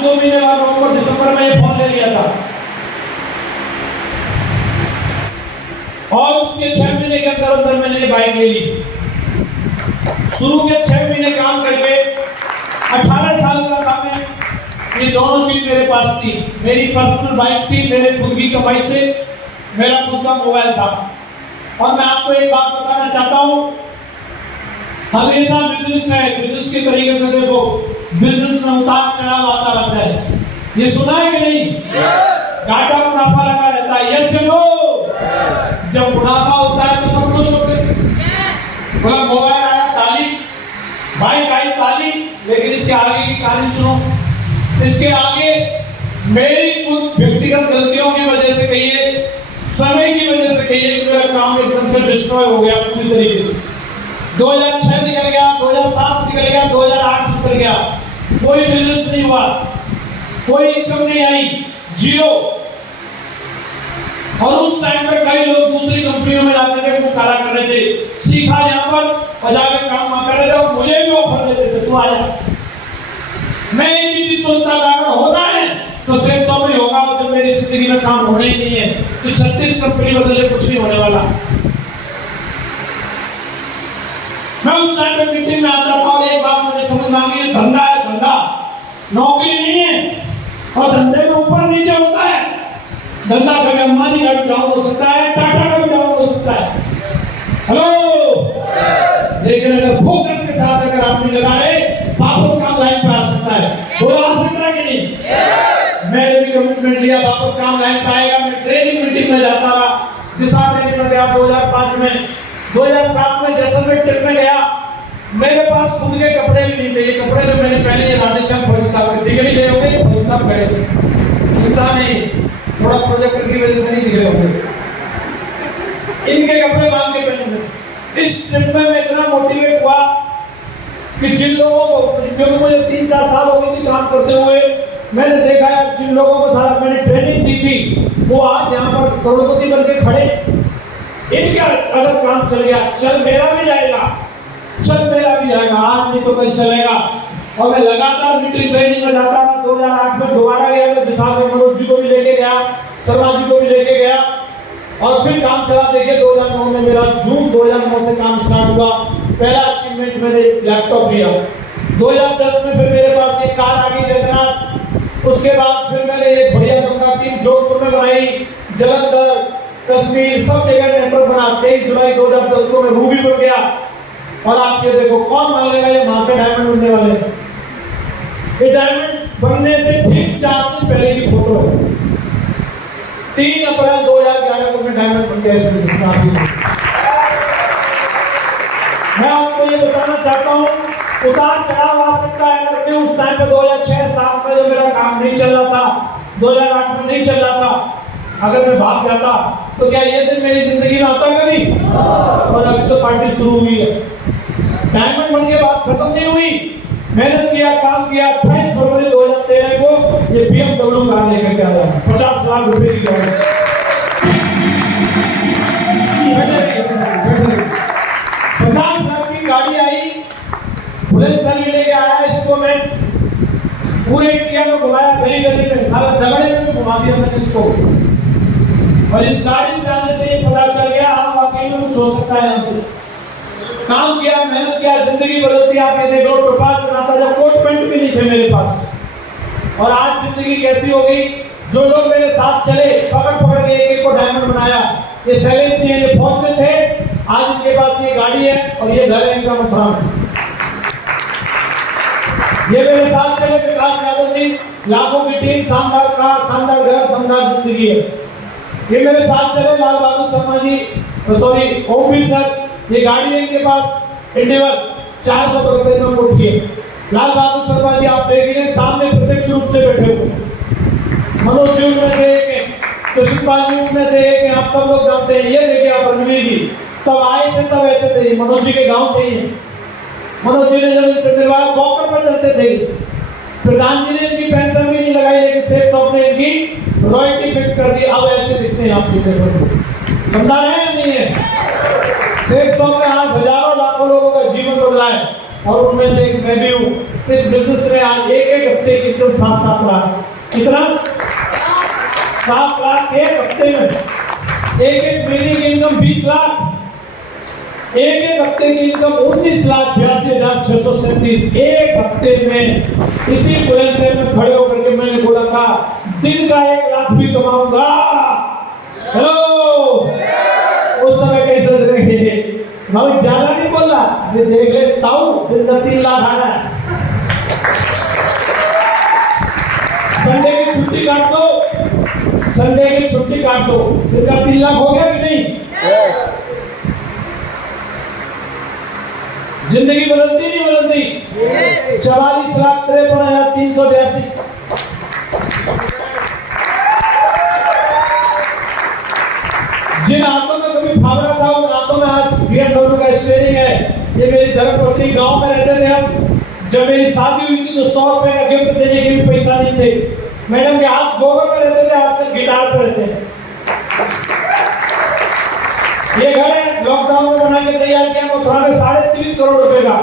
भी 2 महीने बाद नवंबर दिसंबर में ये फोन ले लिया था और उसके 6 महीने के अंदर अंदर मैंने बाइक ले ली। शुरू के 6 महीने काम करके 18 साल का था मैं, ये दोनों चीज मेरे पास थी। मेरी पर्सनल बाइक थी, मेरे खुद की कमाई से मेरा खुद का मोबाइल था। और मैं आपको एक बात बताना चाहता हूँ, हमेशा बिजनेस है, बिजनेस के तरीके से देखो, बिजनेस में उतार चढ़ाव आता रहता है। ये सुना है कि नहीं? घाटा मुनाफा लगा रहता है। यस या नो? जब मुनाफा होता है तो सब खुश होते हैं। बोला मोबाइल आया ताली, बाइक आई ताली, लेकिन इसके आगे की कहानी सुनो। इसके आगे मेरी कुछ व्यक्तिगत गलतियों की वजह से कहिए, समय की वजह से कहिए कि मेरा काम एकदम से डिस्ट्रॉय हो गया पूरी तरीके से। 2006 निकल गया, 2007 निकल गया, 2008 निकल गया, कोई बिजनेस नहीं हुआ, कोई इनकम नहीं आई, जीरो। और उस टाइम पे कई लोग दूसरी कंपनियों में जाते थे, वो काला कर रहे थे, सीखा यहाँ पर और जाकर काम वहां कर रहे थे और मुझे भी ऑफर देते थे, तू आ जा। मैं एक ही चीज सोचता था, अगर होना है तो सिर्फ 100 में होगा, और जब मेरी जिंदगी में काम होना ही नहीं है तो 36 कंपनी बदले कुछ नहीं होने वाला। मैं उस टाइम पे मीटिंग में आता था और एक बात मुझे समझ में आ गई, धंधा है, धंधा नौकरी नहीं है। और धंधे में ऊपर नीचे होता है। धंधा कभी अंबानी का भी डाउन हो सकता है, टाटा का भी डाउन हो सकता है। हेलो, लेकिन अगर फोकस के साथ अगर आप नहीं लगा रहे, वापस काम लाइन पे आ सकता है। वो आ सकता है कि नहीं? मैंने भी कमिटमेंट लिया, वापस काम लाइन पे आएगा। मैं ट्रेनिंग मीटिंग में जाता रहा, दिशा ट्रेनिंग में गया 2005 में, 2007 में जैसलमेर ट्रिप में गया। मेरे पास खुद के कपड़े भी नहीं थे। ये कपड़े जो मैंने पहने, ये राधेश्याम फौजी साहब के डिग्री ले होंगे, फौजी साहब गए इंसान नहीं, थोड़ा प्रोजेक्टर की वजह से नहीं दिख रहे होंगे, इनके कपड़े मांग के पहने। इस ट्रिप में मैं इतना मोटिवेट हुआ कि जिन लोगों को, क्योंकि मुझे 3-4 साल हो गए थे काम करते हुए, मैंने देखा है जिन लोगों को सारा मैंने ट्रेनिंग दी थी वो आज यहाँ पर करोड़पति बन के खड़े। इनका अगर काम चल गया, चल मेरा भी जाएगा, चल मेरा भी जाएगा, आज नहीं तो कल चलेगा। और मैं लगातार मीटिंग ट्रेनिंग में जाता था। 2008 में दोबारा गया, मैं दिशा में मनोज जी को भी लेके गया, शर्मा जी को भी लेके गया और फिर काम चला। देखिए 2009 में मेरा जून 2009 से काम स्टार्ट हुआ। पहला अचीवमेंट मैंने लैपटॉप लिया। 2010 में फिर मेरे पास एक कार आ गई वैगनार। उसके बाद फिर मैंने एक बढ़िया गंगा टीम जोधपुर में बनाई, जलंधर, कश्मीर, सब जगह नेटवर्क बना। 23 जुलाई 2010 को मैं रूबी बन गया। और आप ये देखो, कौन मान लेगा ये वहां से डायमंड बनने वाले हैं। ये डायमंड बनने से ठीक 4 दिन पहले की फोटो है। 3 अप्रैल 2011 को मैं डायमंड बन गया। मैं आपको ये बताना चाहता हूँ, उतार चढ़ाव आ सकता है। अगर मैं उस टाइम पे 2006-07 में जो मेरा काम नहीं चल रहा था, 2008 में नहीं चल रहा था, अगर मैं भाग जाता तो क्या ये दिन मेरी जिंदगी में आता कभी? और अभी तो पार्टी शुरू हुई है। डायमंड बनने के बाद खत्म नहीं हुई, मेहनत किया, काम किया। 28 फरवरी 2013 को ये BMW कार लेकर के आया, 50 लाख रुपए की गाड़ी। 50 लाख की गाड़ी आई, बुलंदशहर में लेके आया। इसको मैं पूरे इंडिया में घुमाया, गली गली में, सारा झगड़े में भी घुमा दिया मैंने इसको। और इस गाड़ी से आने से पता चल गया, हाँ वाकई में कुछ हो सकता है। यहाँ से काम किया, मेहनत किया, जिंदगी बदलती। आप ये देख लो, टोपाज बनाता जब कोट पैंट भी नहीं थे मेरे पास। और आज जिंदगी कैसी हो गई, जो लोग मेरे साथ चले, पकड़ पकड़ के एक एक को डायमंड बनाया। ये सैलेब थे, ये फौज में थे, आज इनके पास ये गाड़ी है और ये घर है इनका मथुरा में। ये मेरे साथ चले विकास यादव जी, लाखों की टीम, शानदार कार, शानदार घर, दमदार जिंदगी है। ये मेरे साथ चले लाल बहादुर शर्मा जी, सॉरी ओमवीर सर, ये गाड़ी है इनके पास, इंडिवर 475 में उठी है। लाल बहादुर शर्मा जी आप देख रहे सामने प्रत्यक्ष रूप से बैठे हुए। मनोज जी उनमें से एक है, कृष्णपाल जी उनमें से एक है, आप सब लोग जानते हैं। ये देखिए आप रणवीर जी, तब आए थे तब ऐसे थे, मनोज जी के गांव से ही है। मनोज जी ने जब इनसे निर्वाह वॉकर पर चलते थे, प्रधान जी ने इनकी पेंशन भी नहीं लगाई, लेकिन सेठ साहब ने इनकी रॉयल्टी फिक्स कर दी। अब ऐसे दिखते हैं आप, बंदा है या नहीं है? सेठ साहब ने आज हजारों लाखों लोगों का जीवन बदला है और उनमें से एक मैं भी हूँ। इस बिजनेस में आज एक एक हफ्ते की इनकम 7-7 लाख। कितना? 7 लाख एक हफ्ते में। एक एक महीने की इनकम 20 लाख। एक एक हफ्ते की इनकम 19,82,637 एक हफ्ते में। इसी बुलंदशहर में खड़े होकर के मैंने बोला था दिन का 1 लाख भी कमाऊंगा। हेलो, उस समय कैसे रहे? मैं ज्यादा नहीं बोला, ये देख लेता हूं दिन का 3 लाख आ रहा है। संडे की छुट्टी काट दो, संडे की छुट्टी काट दो, दिन का 3 लाख हो गया कि नहीं? जिंदगी बदलती नहीं बदलती? 44,53,382। जिन हाथों में कभी फावड़ा था उन हाथों में आज BMW का स्टीयरिंग है। ये मेरी धर्मपत्नी गांव में रहते थे हम, जब मेरी शादी हुई थी तो 100 रुपए का गिफ्ट देने के भी पैसा नहीं थे। मैडम के हाथ गोबर में रहते थे, आजकल गिटार पे रहते हैं। ये घर है लॉकडाउन में बना के तैयार किया मथुरा में 3.5 करोड़ रुपए का,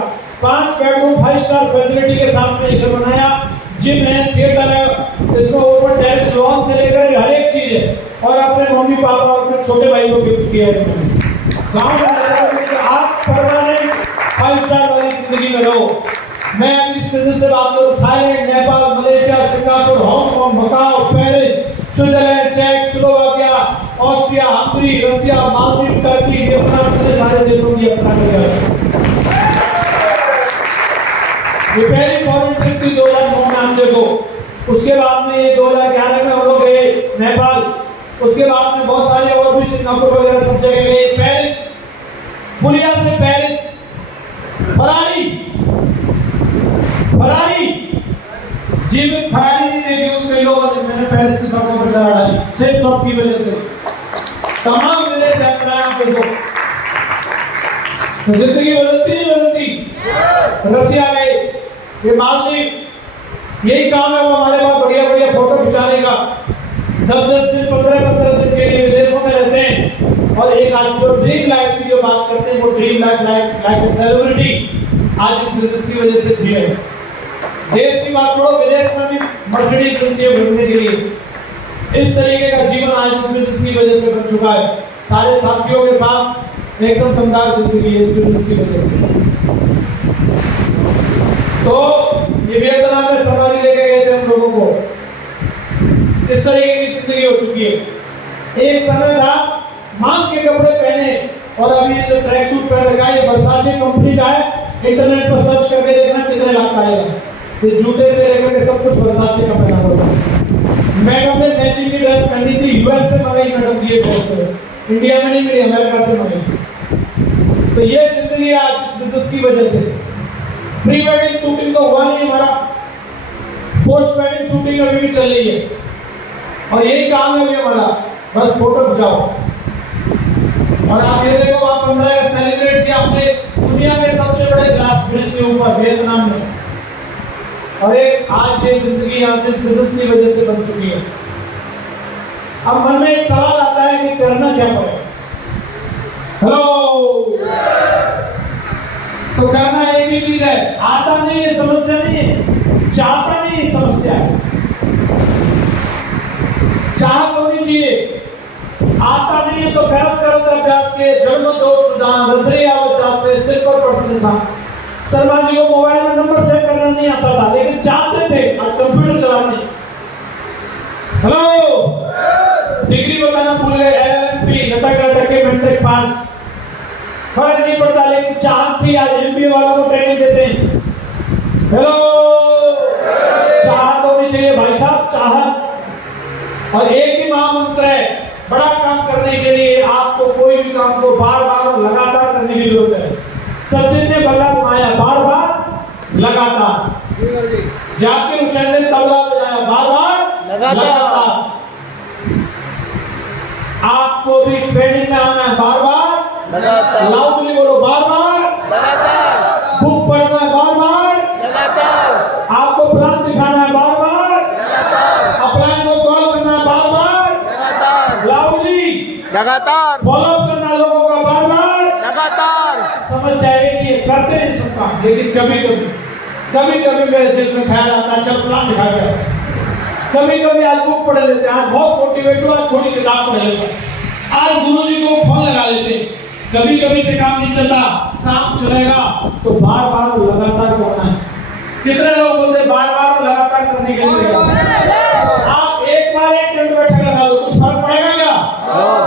5 बेडरूम 5 स्टार फैसिलिटी के साथ में घर बनाया। जिम है, थिएटर है, इसको ओपन टेरेस लॉन से लेकर हर एक चीज है। और अपने मम्मी पापा और अपने छोटे भाई को गिफ्ट किया है। गांव में आप परमानेंट 5 स्टार वाली जिंदगी में रहो। मैं अभी इस बिजनेस से बात करूं, Thailand, Nepal, Malaysia, Singapore, Hong Kong, Macau, Paris, Switzerland, चेक, Slovakia, Austria, Hungary, Russia, Maldives, Turkey, Vietnam, इतने सारे देशों की यात्रा करके आ चुका। ये पहली फॉरेन ट्रिप थी 2009 में हम देखो। उसके बाद में ये 2011 में हम लोग गए नेपाल। उसके बाद में बहुत सारे और भी सिंगापुर वगैरह सब जगह गए। पेरिस, पुलिया से पेरिस, फरारी जीवित फरारी नहीं देखी कई लोगों ने। मैंने पेरिस की सड़कों पर चला डाली सिर्फ सबकी वजह से। तमाम जिले से यात्रा आप देखो, तो जिंदगी बदलती नहीं बदलती? रसिया गए, ये मालदीव, यही काम है वो हमारे पास बढ़िया बढ़िया फोटो खिंचाने का। 10-10 दिन 15-15 दिन के लिए विदेशों में रहते हैं। और एक आज जो ड्रीम लाइफ की जो बात करते हैं वो ड्रीम लाइफ ए सेलिब्रिटी आज इस बिजनेस की वजह से जी रहे हैं। देश की बात छोड़ो, विदेश में भी मर्सिडीज मिलती है घूमने के लिए। इस तरीके का जीवन आज इस बिजनेस की वजह से बन चुका है। सारे साथियों के साथ एकदम दमदार जिंदगी है इस बिजनेस की वजह से। तो ये वियतनाम में सवारी लेके गए थे हम लोगों को। इस तरीके की जिंदगी हो चुकी है। एक समय था मांग के कपड़े पहने, और अभी जो ट्रैक सूट पहन रखा है ये वर्साचे कंपनी का है। इंटरनेट पर सर्च करके देखना कितने लाख का आएगा। ये जूते से लेकर के सब कुछ वर्साचे का पहना हुआ है। मैडम ने मैचिंग की ड्रेस पहनी थी, यूएस से मंगाई मैडम की ये ड्रेस, इंडिया में नहीं मिली, अमेरिका से मंगाई। तो ये जिंदगी आज इस बिजनेस की वजह से। प्री वेडिंग शूटिंग तो हुआ नहीं हमारा, पोस्ट वेडिंग शूटिंग अभी भी चल रही है। और यही काम है अभी हमारा, बस फोटो खिंचाओ। और आप ये देखो, आप 15 का सेलिब्रेट किया आपने दुनिया के सबसे बड़े ग्लास ब्रिज के ऊपर वियतनाम में। और एक आज ये जिंदगी यहाँ से इस बिजनेस की वजह से बन चुकी है। अब मन में एक सवाल आता है कि करना क्या पड़ेगा? हेलो, तो करना एक ही चीज है, आता नहीं है समस्या नहीं है, चाहता नहीं है समस्या है। चाहत होनी चाहिए, आता नहीं है तो करत करत अभ्यास के जन्म दो सुदान रसरी आवत से सिर पर पड़ते निशान। शर्मा जी को मोबाइल में नंबर सेव करना नहीं आता था, लेकिन चाहते थे आज कंप्यूटर चलाने। हेलो, डिग्री बताना भूल गए, LLB लटक लटक के मैट्रिक पास, फर्क नहीं पड़ता, लेकिन चाहत थी। आज MBA वालों को ट्रेनिंग देते हैं। हेलो, चाहत होनी चाहिए भाई साहब, चाहत। और एक ही महामंत्र है, बड़ा काम करने के लिए आपको कोई भी काम को बार बार और लगातार करने की जरूरत है। सचिन ने बल्ला घुमाया, बार बार लगातार। जाकिर हुसैन ने तबला बजाया, बार बार लगातार। आपको भी ट्रेनिंग में आना है, बार बार लगातार। लाउडली बोलो, बार बार लगातार। बुक पढ़ना है, बार बार लगातार। आपको प्लान दिखाना है, बार बार लगातार। अपलाइन को कॉल करना है, बार बार लगातार। लाउडली लगातार। फॉलो करना लोगों का, बार बार लगातार। समझ जाएगी कि करते हैं सब काम, लेकिन कभी कभी कभी कभी मेरे दिल में ख्याल आता चल प्लान दिखा गया, कभी कभी आज बुक पढ़ लेते, आज बहुत मोटिवेट हुआ आज थोड़ी किताब पढ़ लेते, आज गुरुजी को फोन लगा लेते। कभी कभी से काम नहीं चलता, काम चलेगा तो बार बार लगातार करना है। कितने लोग बोलते बार बार और लगातार करने के लिए, आप एक बार 1 घंटे बैठक लगा दो, कुछ फर्क पड़ेगा क्या?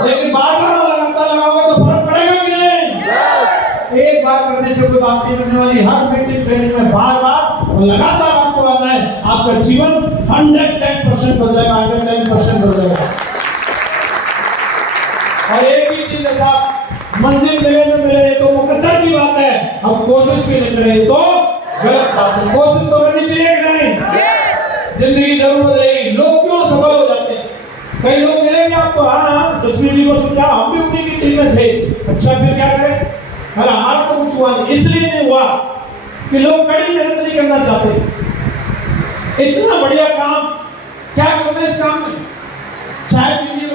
लेकिन बार बार और लगातार लगाओगे तो फर्क पड़ेगा कि नहीं? एक बार करने से कोई बात नहीं बनने वाली। हर मीटिंग ट्रेनिंग में बार बार और लगातार आपको करना है, आपका जीवन 110% बदल जाएगा, 110% बदल जाएगा। और एक ही चीज है साहब, मंजिल मिले न मिले तो मुकद्दर की बात है, हम कोशिश भी नहीं करें तो गलत बात है। कोशिश तो करनी चाहिए कि नहीं? जिंदगी जरूर बदलेगी। लोग क्यों सफल हो जाते हैं? कई लोग मिलेंगे आपको, हाँ जसवीर जी को सुनता, हम भी उन्हीं की टीम में थे। अच्छा फिर क्या करें? अरे हमारा तो कुछ हुआ नहीं, इसलिए नहीं हुआ कि लोग कड़ी मेहनत नहीं करना चाहते। इतना बढ़िया काम क्या करना है? इस काम में चाय पीजिए,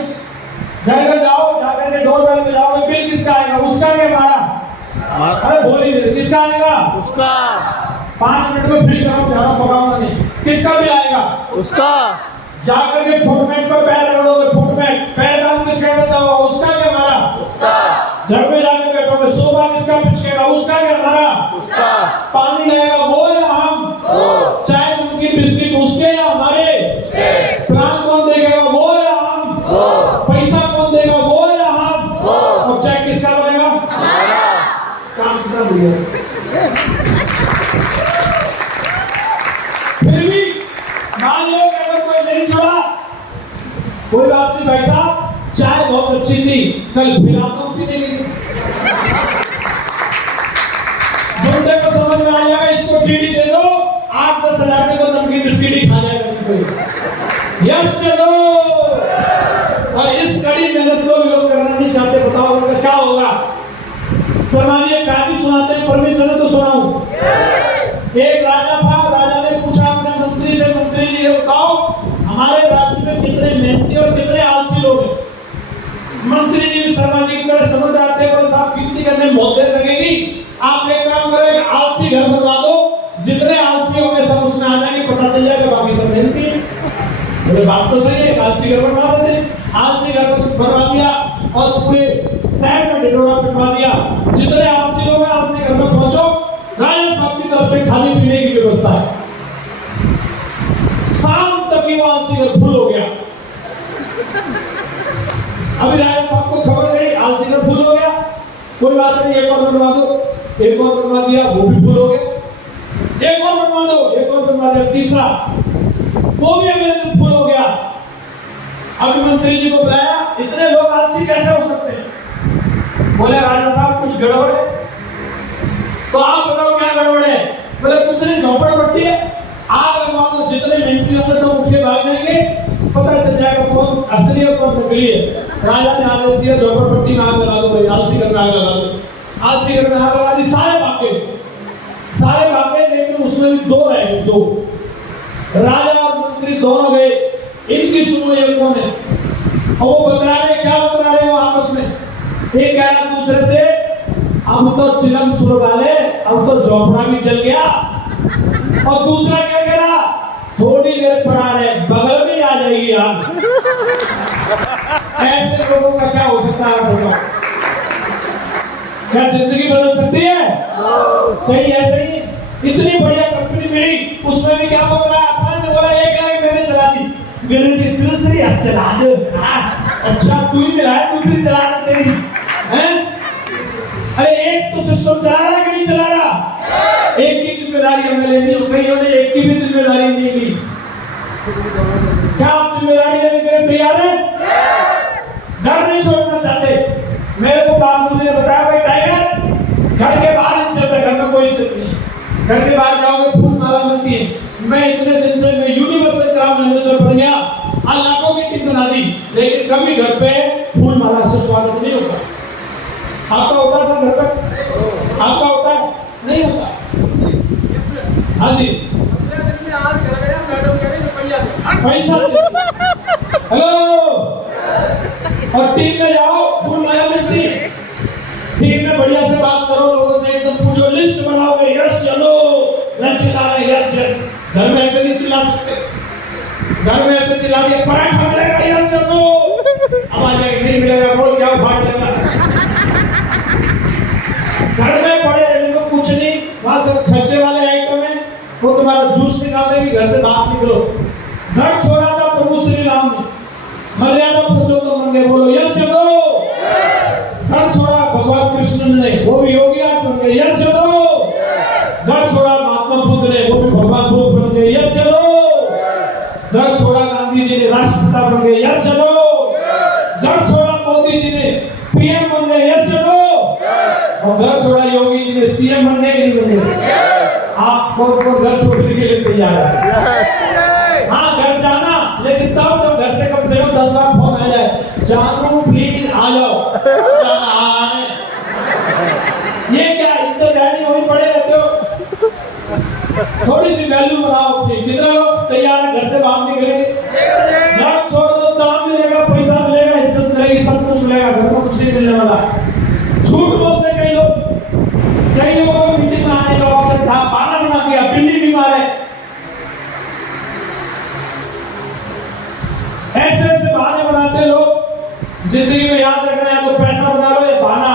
घर घर जाओ, जाकर के डोरबेल पे जाओ, बिल किसका आएगा? उसका क्या हमारा? अरे बोली बिल किसका आएगा? उसका। 5 मिनट में फ्री करो, ज़्यादा पकाऊंगा नहीं। किसका बिल आएगा? उसका। जाकर के फुटमेट पर पैर रख दोगे, फुटमेट पैर डाउन किसका करता होगा? उसका क्या हमारा? उसका। घर पे जाके बैठोगे, सोफा किसका पिचकेगा? उसका क्या हमारा? उसका। पानी लाएगा वो या हम? चाय नमकीन बिस्किट उसके या हमारे? प्लान कौन देखेगा? वो या हम? पैसा कौन देगा? वो या हम? और चेक किसका बनेगा? हमारा। काम कितना बढ़िया। फिर भी मान लो कि अगर कोई नहीं जुड़ा, कोई बात नहीं भाई साहब, चाय बहुत अच्छी थी, कल फिर आता हूँ पीने के लिए। बंदे को समझ में आ जाएगा, इसको डीडी दे दो, 8-10 हजार के तो नमकीन बिस्किट ही खा जाएगा। यस चलो। और इस कड़ी मेहनत को भी लोग करना नहीं चाहते। बताओ उनका क्या होगा? शर्मा जी एक कहानी सुनाते हैं, परमिशन है तो सुनाऊं। एक राजा था, राजा ने पूछा अपने मंत्री से, मंत्री जी ये बताओ हमारे राज्य में कितने मेहनती और कितने आलसी लोग हैं? मंत्री जी भी शर्मा जी की तरह समझ आते हैं, बोले साहब गिनती करने में बहुत देर लगेगी, आप एक काम करो, एक आलसी घर बनवा दो, जितने आलसी होंगे सब उसमें आ जाएंगे, पता चल जाएगा बाकी सब मेहनती है। बोले बात तो सही है, आलसी घर बनवा देते। आलसी घर बनवा दिया और पूरे शहर में ढिंढोरा पिटवा दिया, जितने आलसी लोग हैं आलसी घर में पहुंचो, राजा साहब की तरफ से खाने पीने की व्यवस्था है। शाम तक ही वो आलसी घर फुल हो गया। अभी राजा साहब को खबर गई आलसी घर फुल हो गया, कोई बात नहीं, एक और बनवा दो। एक और बनवा दिया, वो भी फुल हो गया। एक और बनवा दो, एक और बनवा दिया, तीसरा, वो भी अगले दिन फुल हो गया। अभी मंत्री जी को बुलाया, इतने लोग आलसी कैसे हो सकते हैं? बोले राजा साहब कुछ गड़बड़ है। तो आप बताओ क्या गड़बड़ है? बोले कुछ नहीं, झोपड़पट्टी है, आग लगवा दो, जितने मेहनती होंगे सब उठ के भाग जाएंगे, पता चल जाएगा कौन असली है कौन नकली है। राजा ने आदेश दिया झोपड़पट्टी में आग लगा दो, भाई आलसी घर में आग लगा दो। आलसी घर में आग लगा दी, सारे भागे, लेकिन उसमें भी 2 रह गए, 2। राजा और मंत्री दोनों गए, इनकी सुनो ये कौन है? और वो बता रहे, क्या बता रहे हो आपस में? एक कह रहा दूसरे से, अब तो चिलम सुलगाले, अब तो झोपड़ा भी जल गया। और दूसरा क्या कह रहा, थोड़ी देर पड़ा रहे, बगल में आ जाएगी आग। ऐसे लोगों का क्या हो सकता है? क्या जिंदगी बदल सकती है? कहीं ऐसे ही इतनी बढ़िया कंपनी मिली, उसमें भी क्या बोल रहा है? अपने ने बोला 1 लाख मैंने चला दी, मेरे दूसरी अब चला दो। अच्छा तू ही मिला है, दूसरी चला दे तेरी हैं? अरे एक तो सिस्टम चला रहा है कि नहीं चला रहा? एक की जिम्मेदारी हमें लेनी है, कईयों ने एक की भी जिम्मेदारी नहीं ली। क्या आप जिम्मेदारी लेने के लिए तैयार हैं? घर नहीं छोड़ना चाहते। मेरे को बाबू ने बताया भाई टाइगर घर के बाहर इज्जत है, घर में कोई इज्जत नहीं। घर के बाहर जाओगे फूल माला मिलती है। मैं इतने दिन से मैं यूनिवर्सल ग्राम मैनेजर बन गया, लाखों की टीम बना दी, लेकिन कभी घर पे फूल माला से स्वागत नहीं होता। आपका होता है सर घर पर? आपका होता है? नहीं होता। हाँ जी पैसा हेलो, और टीम में जाओ फूल माला मिलती है। टीम में बढ़िया से बात करो, लोगों से एकदम पूछो, लिस्ट बनाओगे, यस चलो लंच खिला रहे में ऐसे नहीं चिल्ला सकते, घर में ऐसे चिल्ला दिया पराठा मिलेगा यार सबको, आवाज नहीं मिलेगा बोल क्या उखाड़ लेगा। घर में पड़े रहने को कुछ नहीं, वहां सब खर्चे वाले आइटम है, वो तुम्हारा जूस निकाल देगी, घर से बाहर निकलो। घर छोड़ा था प्रभु श्री राम ने, मर्यादा पुरुषोत्तम बन गए, बोलो यश दो। घर छोड़ा भगवान कृष्ण ने, वो भी योगी राज बन गए, यश दो। घर छोड़ा महात्मा बुद्ध ने, वो भी भगवान बुद्ध बन गए, यश दो। घर छोड़ा गांधी जी ने, राष्ट्रपिता बन गए, यश दो। घर छोड़ा मोदी जी ने, पीएम बन गए, यश दो। और घर छोड़ा योगी जी ने, सीएम बन गए कि नहीं बन गए? आप कौन घर छोड़ने के लिए तैयार है? हाँ घर जाना, लेकिन तब जब घर से कम 10 बार फोन आ जाए, जानू प्लीज आ जाओ, जाना आए। ये क्या इज्जत है, नहीं वही पड़े रहते हो। थोड़ी सी वैल्यू बनाओ अपनी। कितने लोग तैयार है घर से बाहर निकलेंगे? घर छोड़ दो, दाम मिलेगा, पैसा मिलेगा, इज्जत मिलेगी, सब कुछ मिलेगा, घर में कुछ नहीं मिलने वाला। झूठ बोलते कई लोग, कई लोगों को मीटिंग में आने का अवसर था, बहाना बना दिया, बिल्ली बीमार है, ऐसे ऐसे बहाने बनाते लोग। जिंदगी में याद रखना है तो पैसा बना लो, ये बहाना।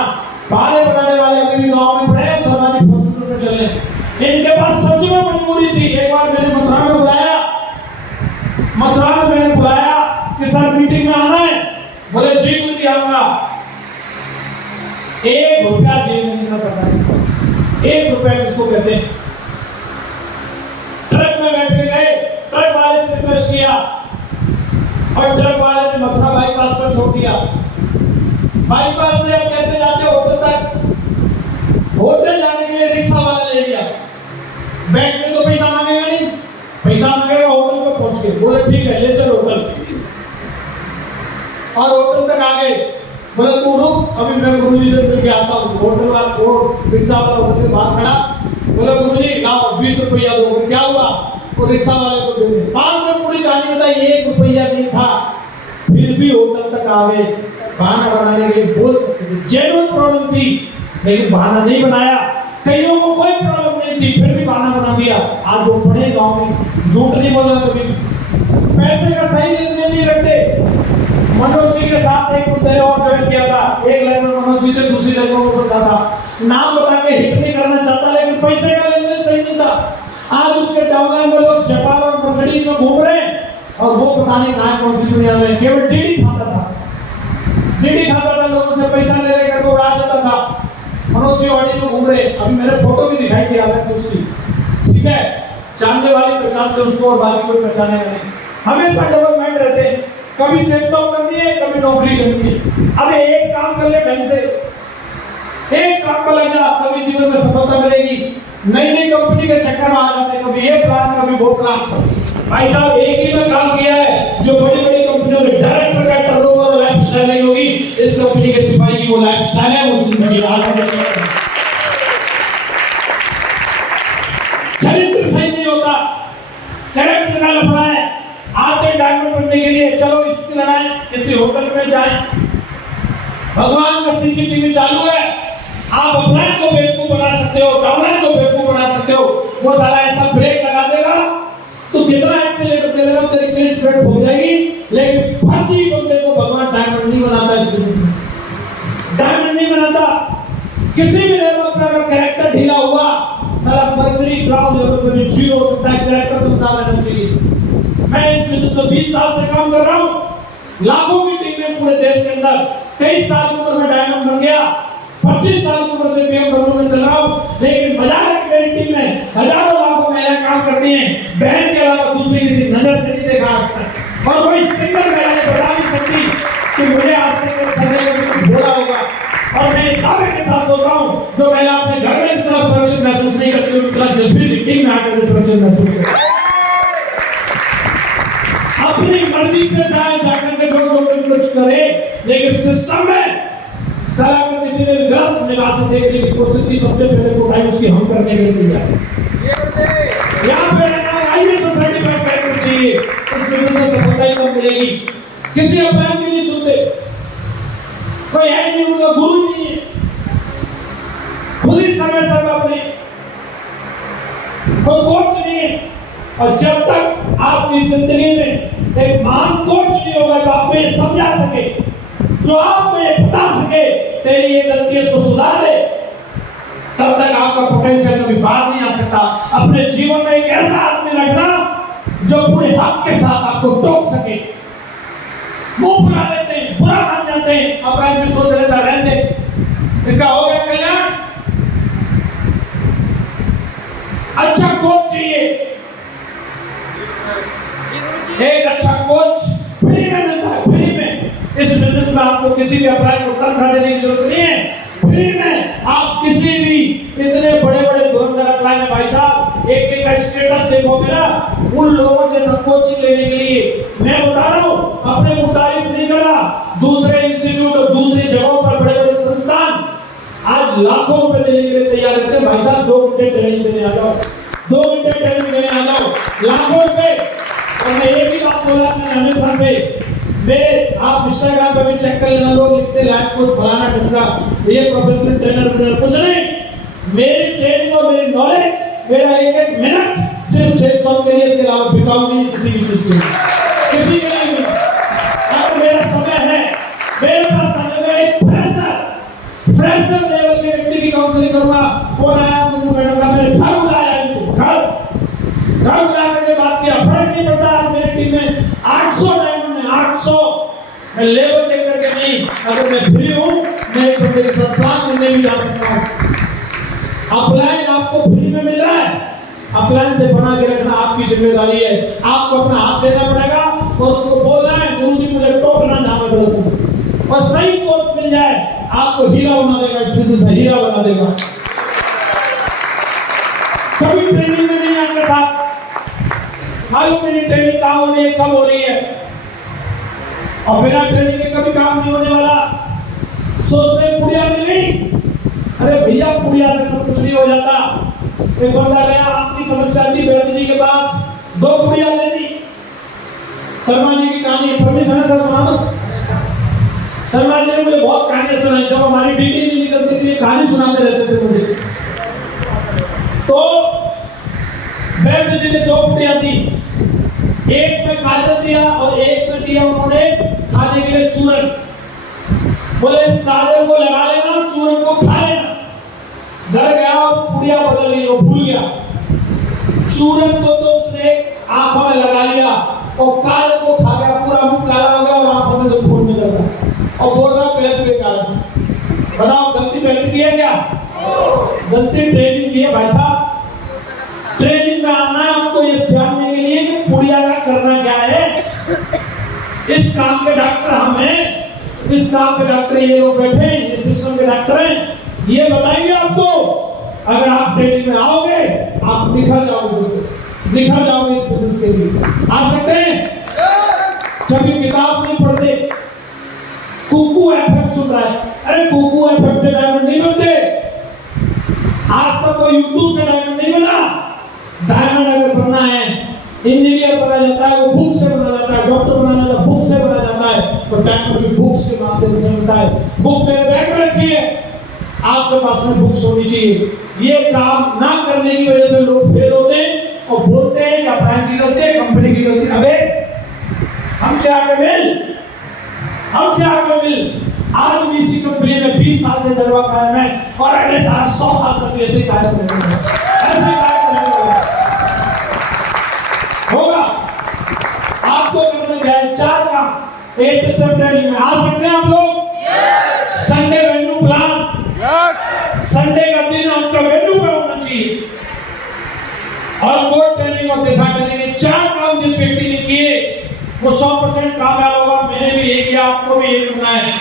बहाने बनाने वाले अभी भी गांव में पड़े हैं, सरकारी फॉर्चूनर में चले। इनके पास सच में मजबूरी थी। एक बार मैंने मथुरा में बुलाया कि सर मीटिंग में आना है। बोले जी गुरुजी आऊंगा। 1 रुपया जेब में नहीं कर सकता। 1 रुपया किसको कहते हैं? ट्रक में बैठ के गए, ट्रक वाले से रिक्वेस्ट किया और ट्रक वाले ने मथुरा बाईपास पर छोड़ दिया। बाईपास से अब कैसे जाते होटल तक? होटल जाने के लिए रिक्शा वाला ले गया। बैठने तो पैसा मांगेगा नहीं, पैसा मांगेगा होटल पर पहुंच गए। बोले ठीक है ले चल होटल। और होटल तक आ गए। बोले तू रुक, अभी मैं गुरुजी से मिल के आता हूँ। होटल वाला वो रिक्शा वाला होटल के बाहर खड़ा। बोले गुरुजी लाओ 20 रुपया दो। क्या हुआ? वो रिक्शा वाले को दे दे। बाद में पूरी कहानी बताई, 1 रुपया नहीं था, फिर भी होटल तक आ गए। बहाना बनाने के लिए बोल सकते थे, जेन्युइन प्रॉब्लम थी, लेकिन बहाना नहीं बनाया। कईयों को कोई प्रॉब्लम नहीं थी, फिर भी बहाना बना दिया। आज वो पढ़े गांव में, झूठ नहीं बोला कभी, पैसे का सही लेन देन नहीं रखते। मनोज जी के साथ एक मुद्दे और ज्वाइन किया था। एक लाइन में मनोज जी थे, दूसरी लाइन में वो बता था। नाम बता के हिट नहीं करना चाहता, लेकिन पैसे का लेन देन सही नहीं था। आज उसके डाउनलाइन में लोग जापान और मर्सिडीज में घूम रहे हैं, और वो पता नहीं कहां कौन सी दुनिया में, केवल डीडी खाता था, लोगों से पैसा ले लेकर वो उड़ा देता था। मनोज जी वाड़ी में घूम रहे, अभी मेरे फोटो भी दिखाई दिया है उसकी, ठीक है, जानने वाले पहचानते उसको और बाकी कोई पहचानेगा नहीं। हमेशा डबल माइंड रहते हैं, कभी सेल्स करनी है, कभी नौकरी करनी है। अब एक काम कर ले ढंग से, एक काम पर लग जा, कभी जीवन में सफलता मिलेगी। नई नई कंपनी के चक्कर में आ जाते, कभी ये प्लान कभी वो प्लान। भाई साहब एक ही में काम किया है, जो बड़ी बड़ी कंपनियों के डायरेक्टर का टर्नओवर और लाइफस्टाइल नहीं होगी, इस कंपनी के सिपाही की वो लाइफस्टाइल है, वो जिंदगी चरित्र सही नहीं होता, कैरेक्टर का लफड़ा है। आते डायमंड बनने के लिए चलो इसकी लड़ाई, किसी होटल में जाए, भगवान का सीसीटीवी चालू है, आप अपलाइन को बेवकूफ बना सकते हो, डाउनलाइन को बेवकूफ बना सकते हो। वो साला ऐसा ब्रेक लगा देगा, तो कितना एक्सीलेटर दे लेगा, तेरी क्लिच ब्रेक हो जाएगी। लेकिन फर्जी बंदे को भगवान डायमंड नहीं बनाता, इस वजह से डायमंड नहीं बनाता। किसी भी लेवल पर अगर कैरेक्टर ढीला हुआ, साला मरकरी ग्राउंड लेवल पर भी जीरो हो सकता है, कैरेक्टर तो बना लेना चाहिए। मैं इस बिजनेस में 20 साल से काम कर रहा हूँ, लाखों की टीमें पूरे देश के अंदर, 23 साल की उम्र में डायमंड बन गया, 25 साल की उम्र से BMW में चल रहा हूँ। लेकिन बाजार की मेरी टीम में हजारों लाखों महिलाएं काम करती हैं, बहन के अलावा दूसरी किसी नजर से नहीं देखा आज तक। और कोई सिंगल महिला ने बता नहीं सकती कि मुझे आज तक समय में कुछ बोला होगा। और मैं दावे के साथ बोल रहा हूँ, जो महिला अपने घर में इतना सुरक्षित महसूस नहीं करती, उतना जसवीर टीम में आकर सुरक्षित महसूस करती। अपनी मर्जी से जाए, जाकर के जो कुछ करे, लेकिन सिस्टम में चला कर किसी ने गलत निगाह से देखने की कोशिश की, सबसे पहले कोटाई उसकी हम करने के लिए तैयार। यहाँ पे आइए सोसाइटी में करनी चाहिए, इस बिजनेस में सफलता ही कम मिलेगी। किसी अपलाइन की नहीं सुनते, कोई है नहीं, उनका गुरु नहीं है, खुद ही समय अपने कोई कोच नहीं है। और जब तक आपकी जिंदगी में एक महान कोच नहीं होगा जो आपको ये समझा सके, जो आपको ये बता सके तेरी ये गलतियों को सुधार ले, तब तक आपका पोटेंशियल कभी बाहर नहीं आ सकता। अपने जीवन में एक ऐसा आदमी रखना जो पूरे हक के साथ आपको टोक सके। मुंह फुला लेते हैं, बुरा मान जाते हैं, अपना भी सोच लेता रहते, इसका हो गया कल्याण। अच्छा कोच चाहिए, एक अच्छा कोच फ्री में मिलता है, फ्री में। इस बिजनेस में आपको किसी भी अप्लाई को तनख्वाह देने की जरूरत नहीं है, फ्री में आप किसी भी इतने बड़े बड़े धुरंधर अप्लाई में भाई साहब एक एक का स्टेटस देखोगे ना, उन लोगों जैसा कोचिंग लेने के लिए मैं बता रहा हूँ, अपने को तारीफ नहीं कर रहा, दूसरे इंस्टीट्यूट और दूसरी जगहों पर बड़े बड़े संस्थान आज लाखों रुपए देने के लिए तैयार रहते हैं। भाई साहब 2 घंटे ट्रेनिंग देने आ जाओ, 2 घंटे ट्रेनिंग देने आ जाओ, लाखों रुपए। और मैं एक ही बात बोला मैंने हमेशा से, मेरे आप इंस्टाग्राम पे भी चेक कर लेना, लोग लिखते लाइफ कोच फलाना ढंगा, ये प्रोफेशनल ट्रेनर कुछ नहीं। मेरी ट्रेनिंग और मेरी नॉलेज, मेरा एक एक मिनट सिर्फ 600 के लिए, इसके अलावा बिकाऊ नहीं किसी भी चीज के, किसी के लिए नहीं। अगर मेरा समय है, मेरे पास समय में एक फ्रेशर लेवल के व्यक्ति की काउंसलिंग करूंगा। फोन आया मुझे मैडम का, मेरे घर बुलाया इनको, घर बुला करके बात किया, फर्क नहीं पड़ता। आज मेरी टीम में 800 डायमंड है, 800। मैं लेवल देख करके नहीं, अगर मैं फ्री हूं मैं एक बंदे के साथ प्लान करने भी जा सकता हूं। अपलाइन आपको फ्री में मिल रहा है, अपलाइन से बना के रखना आपकी जिम्मेदारी है। आपको अपना हाथ देना पड़ेगा और उसको बोलना है गुरुजी मुझे टोकना जहां मैं गलत हूं। और सही कोच मिल जाए आपको हीरा बना देगा, इस बिजनेस में हीरा बना देगा। कभी ट्रेनिंग में नहीं आने साथ मालूम मेरी ट्रेनिंग कहाँ हो रही है, कब हो रही है, और बिना ट्रेनिंग के कभी काम नहीं होने वाला। सोचते पुड़िया मिल गई, अरे भैया पुड़िया से सब कुछ नहीं हो जाता। एक बंदा गया, आपकी समस्या थी बैद्य जी के पास, 2 पुड़िया ले दी। शर्मा जी की कहानी, परमिशन है सर सुना दो? शर्मा जी ने मुझे बहुत कहानियां सुनाई, जब हमारी ड्यूटी नहीं निकलती थी कहानी सुनाते रहते थे मुझे। तो बैद्य जी ने 2 पुड़िया दी, एक में काजल दिया और एक में दिया उन्होंने खाने के लिए चूरन। बोले इस काजल को लगा लेना और चूरन को खा लेना। घर गया और पुड़िया बदल गई, वो भूल गया। चूरन को तो उसने आंखों में लगा लिया और काजल को खा गया, पूरा मुंह काला हो गया और आंखों में से खून निकल रहा और बोल रहा पेट बेकार। बताओ गलती पेट की है क्या? गलती ट्रेनिंग की है भाई साहब। ट्रेनिंग में आना है आपको ये जानने के लिए कि पुड़िया का करना क्या है। इस काम के डॉक्टर हम हैं, इस काम के डॉक्टर ये लोग बैठे हैं, ये सिस्टम के डॉक्टर हैं, ये बताएंगे आपको। अगर आप ट्रेनिंग में आओगे आप निखर जाओगे दोस्तों, निखर जाओगे इस बिजनेस के लिए। आ सकते हैं? कभी किताब नहीं पढ़ते, कुकू एफएम सुन रहा है, अरे कुकू एफएम से डायमंड नहीं बनते। आज तक कोई यूट्यूब से डायमंड नहीं बना। डायमंड अगर बनना है, इंजीनियर बना जाता है वो बुक से बना जाता है, डॉक्टर बना जाता है बुक से बना जाता है, तो डायमंड भी बुक्स के माध्यम से बनता है। बुक मेरे बैग में रखी है, आपके पास में बुक्स होनी चाहिए। ये काम ना करने की वजह से लोग फेल होते हैं और बोलते हैं या बैंक की गलती है, कंपनी की गलती। अबे हमसे आगे मिल, हमसे आगे मिल। आज भी इसी कंपनी में 20 साल से तजुर्बा कायम है और अगले साल 100 साल तक भी ऐसे कायम रहेंगे, ऐसे कायम रहेंगे। होगा आपको करना क्या है? 4 काम 8 स्टेप ट्रेनिंग में आ सकते हैं आप लोग। संडे वेन्यू प्लान, संडे का दिन आपका वेन्यू पे होना चाहिए और कोर ट्रेनिंग और दिशा ट्रेनिंग के 4 काम जिस व्यक्ति ने किए वो 100% कामयाब होगा। मैंने भी ये किया, आपको भी ये करना है।